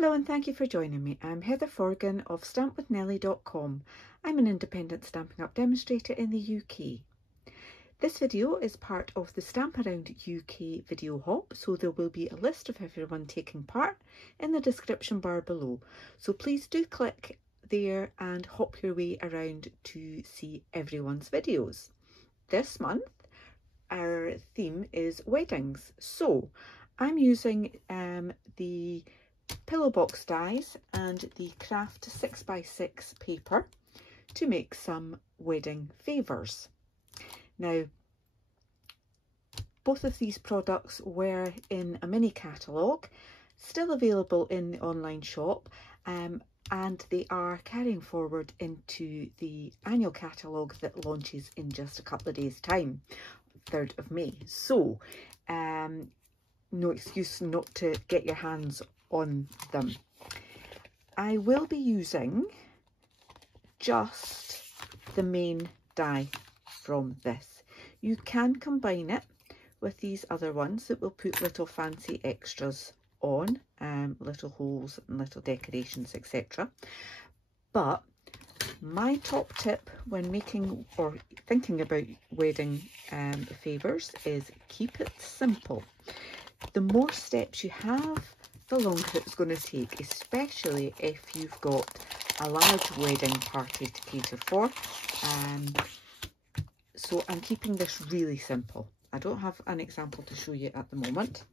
Hello and thank you for joining me. I'm Heather Forgan of stampwithnellie.com. I'm an independent Stampin' Up demonstrator in the UK. This video is part of the Stamp Around UK video hop, so there will be a list of everyone taking part in the description bar below. So please do click there and hop your way around to see everyone's videos. This month our theme is weddings, so I'm using the Pillowbox dies and the Kraft 6x6 paper to make some wedding favours. Now, both of these products were in a mini catalogue, still available in the online shop, and they are carrying forward into the annual catalogue that launches in just a couple of days' time, 3rd of May. So, no excuse not to get your hands on them. I will be using just the main die from this. You can combine it with these other ones that will put little fancy extras on, little holes and little decorations, etc. But my top tip when making or thinking about wedding favours is keep it simple. The more steps you have, the longer it's going to take, especially if you've got a large wedding party to cater for. So I'm keeping this really simple. I don't have an example to show you at the moment.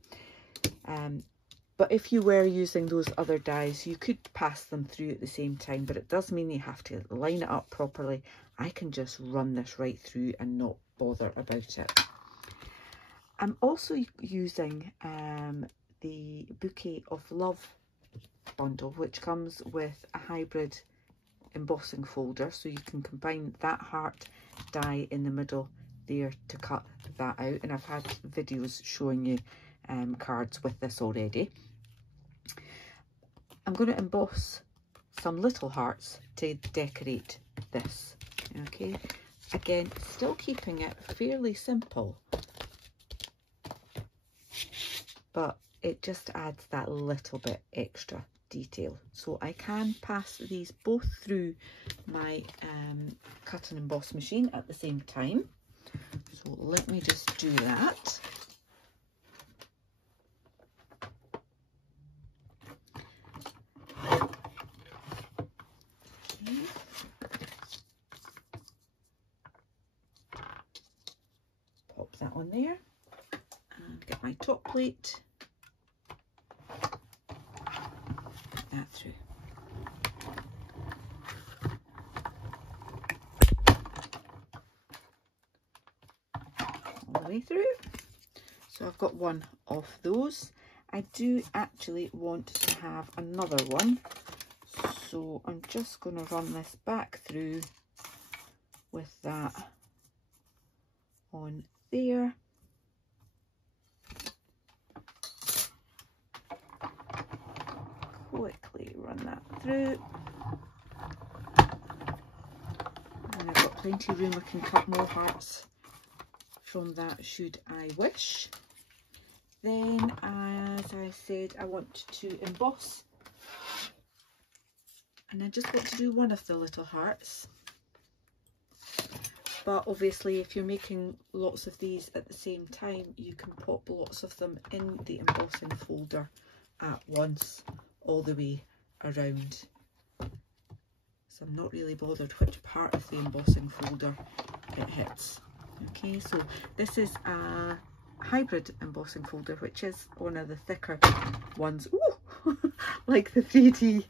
But if you were using those other dies, you could pass them through at the same time, but it does mean you have to line it up properly. I can just run this right through and not bother about it. I'm also using the Bouquet of Love bundle, which comes with a hybrid embossing folder, so you can combine that heart die in the middle there to cut that out, and I've had videos showing you cards with this already. I'm going to emboss some little hearts to decorate this. Okay, again, still keeping it fairly simple, but it just adds that little bit extra detail. So I can pass these both through my cut and emboss machine at the same time. So let me just do that. Okay. Pop that on there and get my top plate. That through. All the way through. So I've got one of those. I do actually want to have another one, so I'm just going to run this back through with that on there. Quickly run that through, and I've got plenty of room. I can cut more hearts from that should I wish. Then, as I said, I want to emboss, and I just want to do one of the little hearts, but obviously if you're making lots of these at the same time, you can pop lots of them in the embossing folder at once, all the way around. So I'm not really bothered which part of the embossing folder it hits. Okay, so this is a hybrid embossing folder, which is one of the thicker ones. Ooh, like the 3D.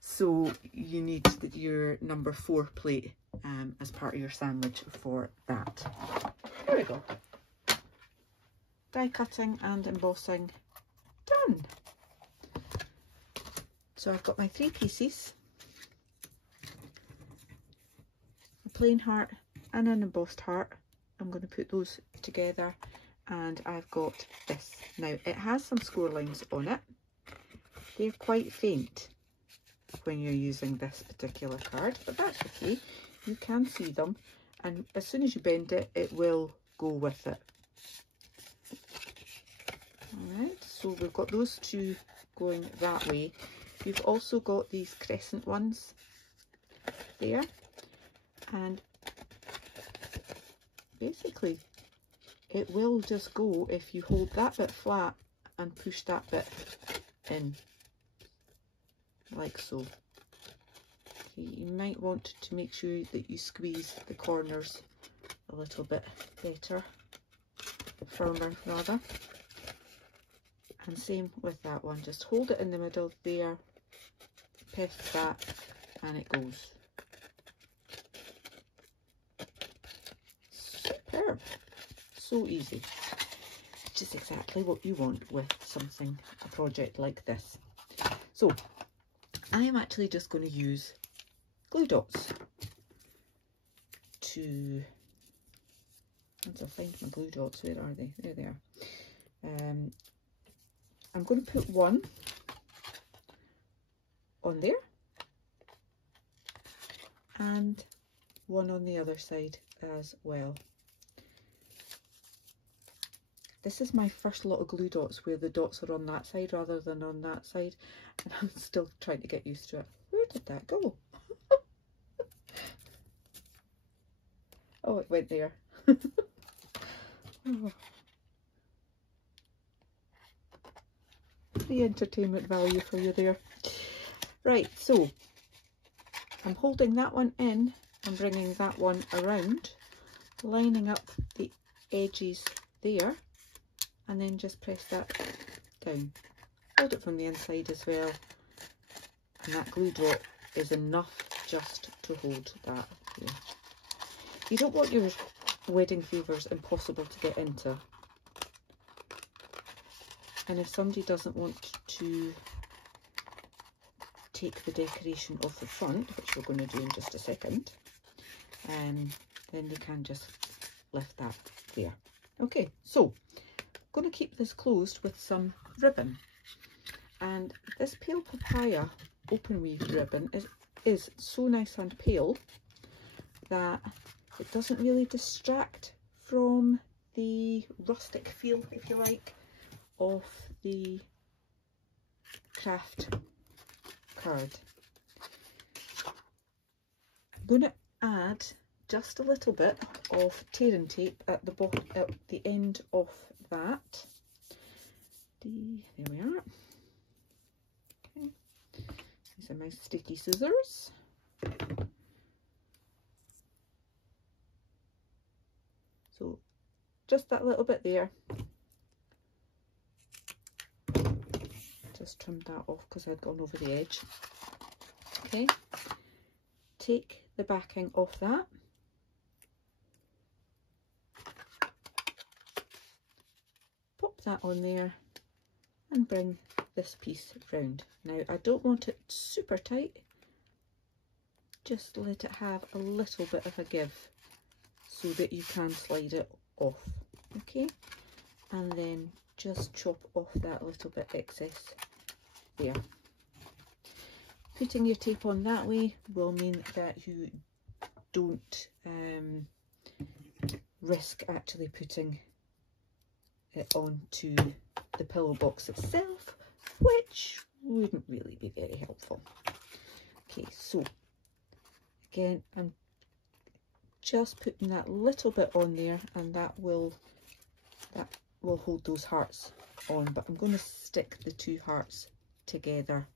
So you need your number 4 plate as part of your sandwich for that. There we go. Die cutting and embossing done. So I've got my 3 pieces, a plain heart and an embossed heart. I'm going to put those together, and I've got this. Now it has some score lines on it. They're quite faint when you're using this particular card, but that's okay. You can see them, and as soon as you bend it, it will go with it. Alright, So we've got those two going that way. You've also got these crescent ones there, and basically it will just go if you hold that bit flat and push that bit in, like so. Okay, you might want to make sure that you squeeze the corners a little bit better, firmer rather. And same with that one, just hold it in the middle there, press that, and it goes. Superb. So easy. Just exactly what you want with something, a project like this. So I am actually just going to use glue dots to, once I find my glue dots, where are they? There they are. I'm going to put one on there and one on the other side as well. This is my first lot of glue dots where the dots are on that side rather than on that side, and I'm still trying to get used to it. Where did that go? Oh, it went there. Oh. The entertainment value for you there. Right, so I'm holding that one in and bringing that one around, lining up the edges there, and then just press that down. Hold it from the inside as well, and that glue dot is enough just to hold that here. You don't want your wedding favours impossible to get into. And if somebody doesn't want to take the decoration off the front, which we're going to do in just a second, then you can just lift that there. Okay, so I'm going to keep this closed with some ribbon. And this pale papaya open weave ribbon is so nice and pale that it doesn't really distract from the rustic feel, if you like, of the Kraft card. I'm going to add just a little bit of tearing tape at the bottom, at the end of that. There we are. Okay, these are my sticky scissors. So just that little bit there. Just trimmed that off because I'd gone over the edge. Okay, take the backing off that, pop that on there and bring this piece round. Now I don't want it super tight, just let it have a little bit of a give so that you can slide it off. Okay, and then just chop off that little bit excess there. Putting your tape on that way will mean that you don't risk actually putting it onto the pillow box itself, which wouldn't really be very helpful. Okay, so again, I'm just putting that little bit on there, and that will hold those hearts on, but I'm going to stick the two hearts together.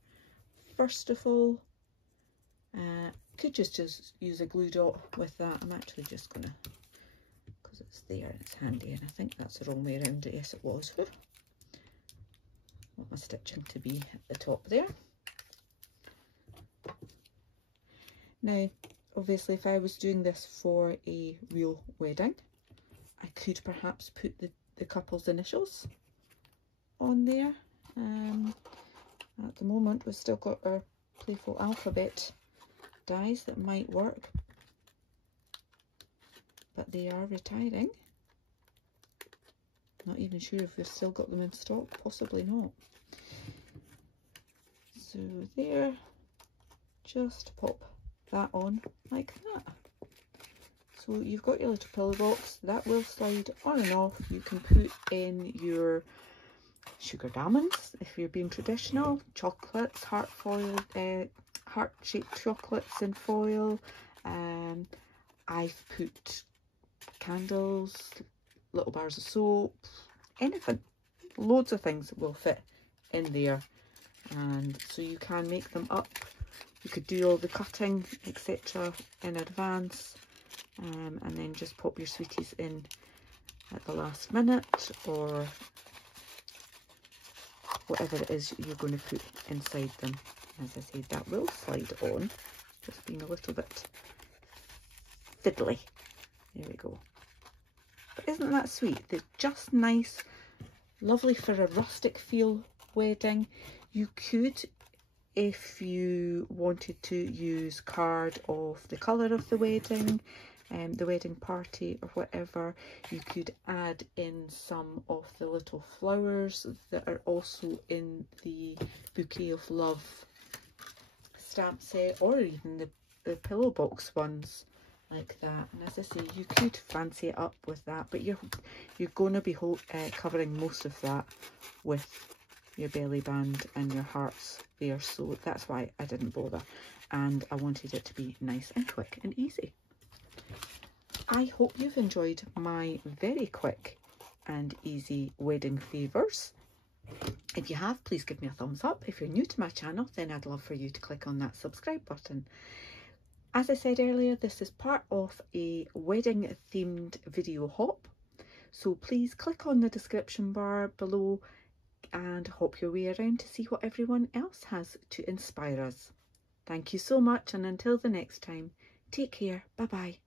First of all, could just use a glue dot with that. I'm actually just going to, because it's there and it's handy, and I think that's the wrong way around it. Yes, it was. I want my stitching to be at the top there. Now, obviously, if I was doing this for a real wedding, I could perhaps put the couple's initials on there. At the moment, we've still got our playful alphabet dies that might work, but they are retiring. Not even sure if we've still got them in stock, possibly not. So there, just pop that on like that. So you've got your little pillow box that will slide on and off. You can put in your sugared almonds if you're being traditional, chocolates, heart-shaped chocolates in foil. I've put candles, little bars of soap, anything, loads of things will fit in there, and so you can make them up. You could do all the cutting etc in advance, and then just pop your sweeties in at the last minute, or whatever it is you're going to put inside them. As I said, that will slide on, just being a little bit fiddly. There we go. But isn't that sweet? They're just nice, lovely for a rustic feel wedding. You could, if you wanted to, use card of the colour of the wedding, the wedding party or whatever. You could add in some of the little flowers that are also in the Bouquet of Love stamp set, or even the pillow box ones like that. And as I say, you could fancy it up with that, but you're going to be covering most of that with your belly band and your hearts there, so that's why I didn't bother, and I wanted it to be nice and quick and easy. I hope you've enjoyed my very quick and easy wedding favours. If you have, please give me a thumbs up. If you're new to my channel, then I'd love for you to click on that subscribe button. As I said earlier, this is part of a wedding themed video hop, so please click on the description bar below and hop your way around to see what everyone else has to inspire us. Thank you so much, and until the next time, take care. Bye bye.